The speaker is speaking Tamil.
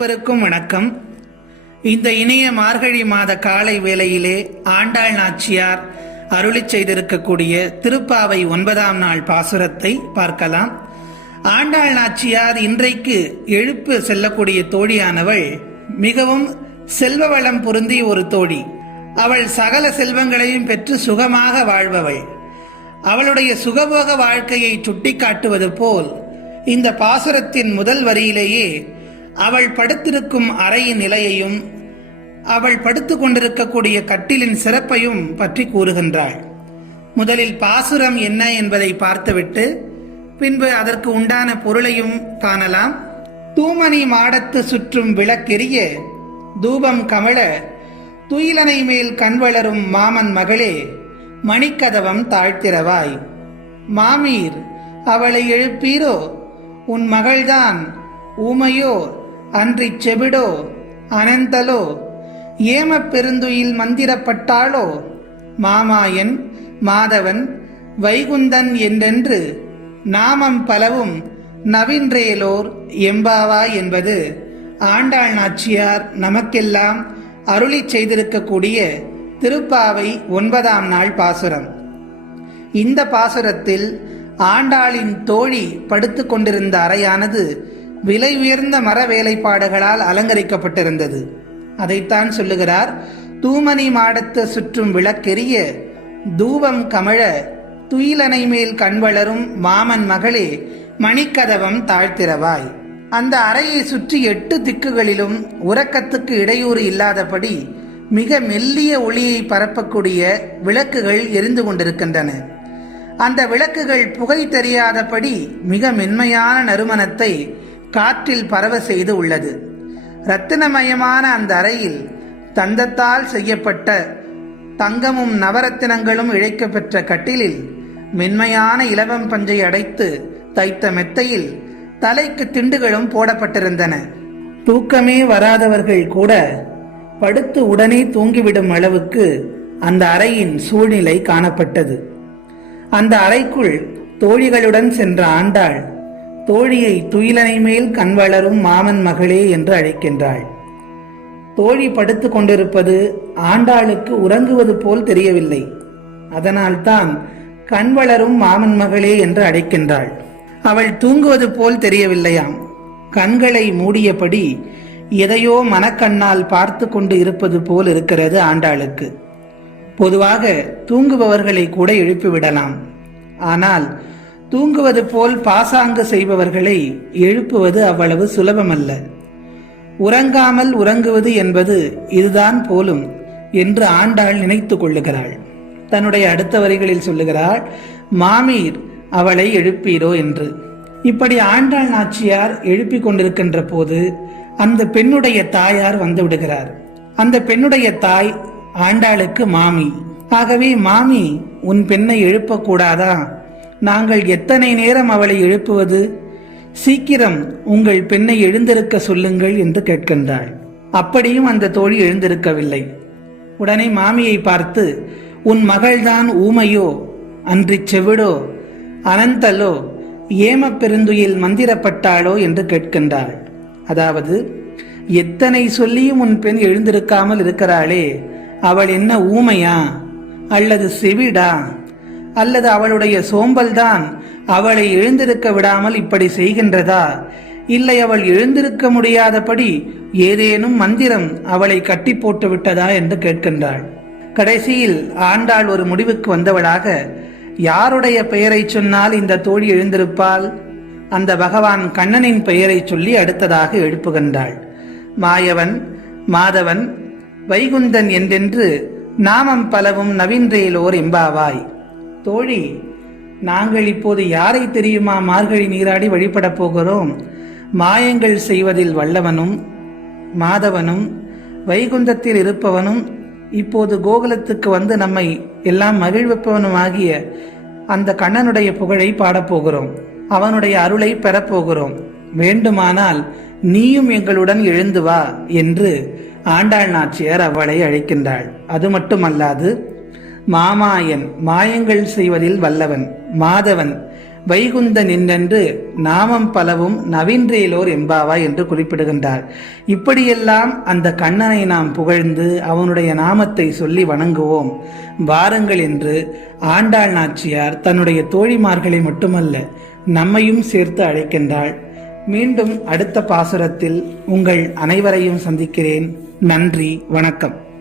அனைவருக்கும் வணக்கம். இந்த இணைய மார்கழி மாத காலை வேளையிலே ஆண்டாள் நாச்சியார் அருளிச் செய்திருக்கக்கூடிய திருப்பாவை ஒன்பதாம் நாள் பாசுரத்தை பார்க்கலாம். ஆண்டாள் நாச்சியார் இன்றைக்கு எழுப்பு செல்லக்கூடிய தோழியானவள் மிகவும் செல்வ வளம் பொருந்திய ஒரு தோழி. அவள் சகல செல்வங்களையும் பெற்று சுகமாக வாழ்பவள். அவளுடைய சுகபோக வாழ்க்கையை சுட்டிக்காட்டுவது போல் இந்த பாசுரத்தின் முதல் வரியிலேயே அவள் படுத்திருக்கும் அறையின் நிலையையும் அவள் படுத்து கொண்டிருக்கக்கூடிய கட்டிலின் சிறப்பையும் பற்றி கூறுகின்றாள். முதலில் பாசுரம் என்ன என்பதை பார்த்துவிட்டு பின்பு அதற்கு உண்டான பொருளையும் காணலாம். தூமணி மாடத்து சுற்றும் விளக்கெரிய தூபம் கமழ துயிலனை மேல் கண் வளரும் மாமன் மகளே மணிக்கதவம் தாழ்த்திரவாய் மாமீர் அவளை எழுப்பீரோ? உன் மகள்தான் ஊமையோர். அன்றிச் செவிடோ அனந்தலோ ஏமப் பெருந்துயில் மந்திரப்பட்டாளோ? மாமாயன் மாதவன் வைகுந்தன் என்றென்று நாமம் பலவும் நவின்றேலோர் எம்பாவா என்பது ஆண்டாள் நாச்சியார் நமக்கெல்லாம் அருளிச் செய்திருக்கக்கூடிய திருப்பாவை ஒன்பதாம் நாள் பாசுரம். இந்த பாசுரத்தில் ஆண்டாளின் தோழி படுத்து கொண்டிருந்த அறையானது விலை உயர்ந்த மர வேலைப்பாடுகளால் அலங்கரிக்கப்பட்டிருந்தது. அதைத்தான் சொல்லுகிறார் தூமணி மாடத்து சுற்றும் விளக்கெரிய தூபம் கமழ துயிலனை மேல் கண் வளரும் மாமன் மகளே மணிக்கதவம் தாழ்த்திரவாய் அந்த அறையை சுற்றி எட்டு திக்குகளிலும் உறக்கத்துக்கு இடையூறு இல்லாதபடி மிக மெல்லிய ஒளியை பரப்பக்கூடிய விளக்குகள் எரிந்து கொண்டிருக்கின்றன. அந்த விளக்குகள் புகை தெரியாதபடி மிக மென்மையான நறுமணத்தை காற்றில் பரவ செய்து உள்ளது. ரத்தினமயமான அந்த அறையில் தந்தத்தால் செய்யப்பட்ட தங்கமும் நவரத்தினங்களும் இழைக்கப்பெற்ற கட்டிலில் மென்மையான இலவம் பஞ்சை அடைத்து தைத்த மெத்தையில் தலைக்கு திண்டுகளும் போடப்பட்டிருந்தன. தூக்கமே வராதவர்கள் கூட படுத்து உடனே தூங்கிவிடும் அளவுக்கு அந்த அறையின் சூழ்நிலை காணப்பட்டது. அந்த அறைக்குள் தோழிகளுடன் சென்ற ஆண்டாள் தோழியை துயிலனை மேல் கண் வளரும் மாமன் மகளே என்று அழைக்கின்றாள். தோழி படுத்து கொண்டிருப்பது ஆண்டாளுக்கு உறங்குவது போல் தெரியவில்லை. அதனால்தான் கண் வளரும் மாமன் மகளே என்று அழைக்கின்றாள். அவள் தூங்குவது போல் தெரியவில்லையாம். கண்களை மூடியபடி எதையோ மனக்கண்ணால் பார்த்து கொண்டு இருப்பது போல் இருக்கிறது ஆண்டாளுக்கு. பொதுவாக தூங்குபவர்களை கூட எழுப்பிவிடலாம். ஆனால் தூங்குவது போல் பாசாங்கு செய்பவர்களை எழுப்புவது அவ்வளவு சுலபமல்ல. உறங்காமல் உறங்குவது என்பது இதுதான் போலும் என்று ஆண்டாள் நினைத்து கொள்ளுகிறாள். தன்னுடைய அடுத்த வரிகளில் சொல்லுகிறாள் மாமீர் அவளை எழுப்பீரோ என்று. இப்படி ஆண்டாள் நாச்சியார் எழுப்பிக் கொண்டிருக்கின்ற போது அந்த பெண்ணுடைய தாயார் வந்து விடுகிறார். அந்த பெண்ணுடைய தாய் ஆண்டாளுக்கு மாமி. ஆகவே மாமி உன் பெண்ணை எழுப்பக்கூடாதா? நாங்கள் எத்தனை நேரம் அவளை எழுப்புவது? சீக்கிரம் உங்கள் பெண்ணை எழுந்திருக்க சொல்லுங்கள் என்று கேட்கின்றாள். அப்படியும் அந்த தோழி எழுந்திருக்கவில்லை. உடனே மாமியை பார்த்து உன் மகள்தான் ஊமையோ அன்றிச் செவிடோ அனந்தலோ ஏம பெருந்துயில் மந்திரப்பட்டாளோ? என்று கேட்கின்றாள். அதாவது எத்தனை சொல்லியும் உன் பெண் எழுந்திருக்காமல் இருக்கிறாளே அவள் என்ன ஊமையா? அல்லது செவிடா? அல்லது அவளுடைய சோம்பல்தான் அவளை எழுந்திருக்க விடாமல் இப்படி செய்கின்றதா? இல்லை அவள் எழுந்திருக்க முடியாதபடி ஏதேனும் மந்திரம் அவளை கட்டி போட்டு விட்டதா என்று கேட்கின்றாள். கடைசியில் ஆண்டாள் ஒரு முடிவுக்கு வந்தவளாக யாருடைய பெயரை சொன்னால் இந்த தோழி எழுந்திருப்பாள்? அந்த பகவான் கண்ணனின் பெயரை சொல்லி அடுத்ததாக எழுப்புகின்றாள். மாயவன் மாதவன் வைகுந்தன் என்றென்று நாமம் பலவும் நவீன்றையிலோர் எம்பாவாய் தோழி நாங்கள் இப்போது யாரை தெரியுமா மார்கழி நீராடி வழிபடப் போகிறோம்? மாயங்கள் செய்வதில் வல்லவனும் மாதவனும் வைகுந்தத்தில் இருப்பவனும் இப்போது கோகுலத்துக்கு வந்து நம்மை எல்லாம் மகிழ்விப்பவனும் ஆகிய அந்த கண்ணனுடைய புகழை பாடப்போகிறோம் அவனுடைய அருளை பெறப்போகிறோம் வேண்டுமானால் நீயும் எங்களுடன் எழுந்து வா என்று ஆண்டாள் நாச்சியார் அவளை அழைக்கின்றாள். அது மட்டுமல்லாது மாமாயன் மாயங்கள் செய்வதில் வல்லவன் மாதவன். வைகுந்த நின்றென்று நாமம் பலவும் நவீன்றேலோர் எம்பாவா என்று குறிப்பிடுகின்றார். இப்படியெல்லாம் அந்த கண்ணனை நாம் புகழ்ந்து அவனுடைய நாமத்தை சொல்லி வணங்குவோம். வாருங்கள் என்று ஆண்டாள் நாச்சியார் தன்னுடைய தோழிமார்களை மட்டுமல்ல நம்மையும் சேர்த்து அழைக்கின்றாள். மீண்டும் அடுத்த பாசுரத்தில் உங்கள் அனைவரையும் சந்திக்கிறேன். நன்றி வணக்கம்.